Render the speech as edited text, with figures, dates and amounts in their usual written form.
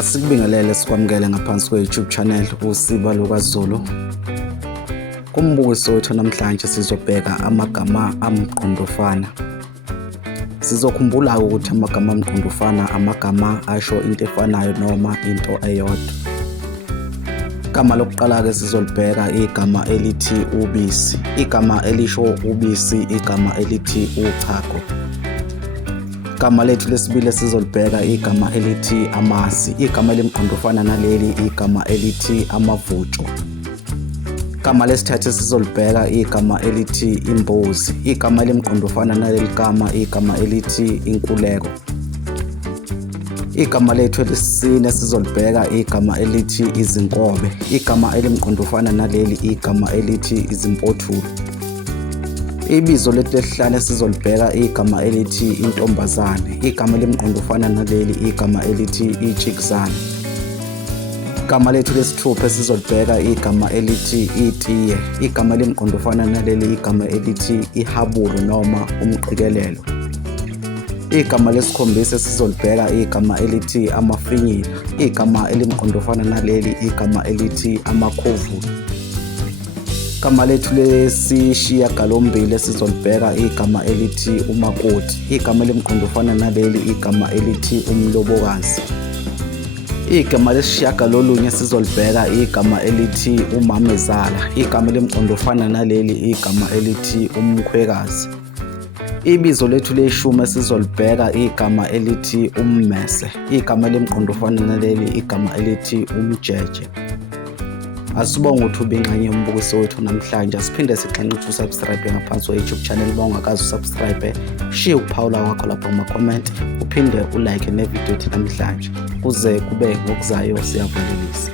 Asikubingelele sikwamukele ngaphansi kwe-YouTube channel uSiba lukaZulu. Kumbukiso wethu namhlanje sizobheka amagama amqondofana. Sizokhumbula ukuthi amagama amqondofana amagama asho into efanayo noma into eyodwa. Igama lokuqala ke sizolibheka igama elithi ubisi. Igama elisho ubisi, igama elithi uchago. Igama lethu lesibili sizolibheka igama elithi amasi. Igama elimqondofana naleli igama elithi amavutsho. Igama lesithathu sizolibheka igama elithi imbuzi. Igama elimqondofana naleli gama igama elithi inkuleko. Igama lethu lesine sizolibheka igama elithi izinkobe. Igama elimqondofana naleli igama elithi izimpothulu. Ibizo lethu lesihlanu sizolibheka igama elithi intombazane. Igama elimqondofana naleli igama elithi itshikizana. Igama lethu lesithupha sizolibheka igama elithi itiye. Igama elimqondofana naleli igama elithi ihabulu noma umqikelelo. Igama lesikhombisa sizolibheka igama elithi amafinyila. Igama elimqondofana naleli igama elithi amakhovula. Igama lethu lesishiyagalombili sizolibheka igama elithi umakoti. Igama elimqondofana naleli igama elithi umlobokazi. Igama lesishiyagalolunye sizolibheka igama elithi umamezala. Igama elimqondofana naleli igama elithi umkhwekazi. Ibizo lethu leshumi sizolibheka igama elithi ummese. Igama elimqondofana naleli igama elithi umjeje. Asibonge ukuthi ubingxenye yombukiso wethu namhlanje. Asiphinde sixenxe ukuthi usubscribe ngaphansi kwe-YouTube channel bawungakazi usubscribe. Shiya ukuphawula wakho lapha kuma-comment, uphinde ulike nevideo ethi namhlanje. Kuze kube ngokuzayo siyavalelisa.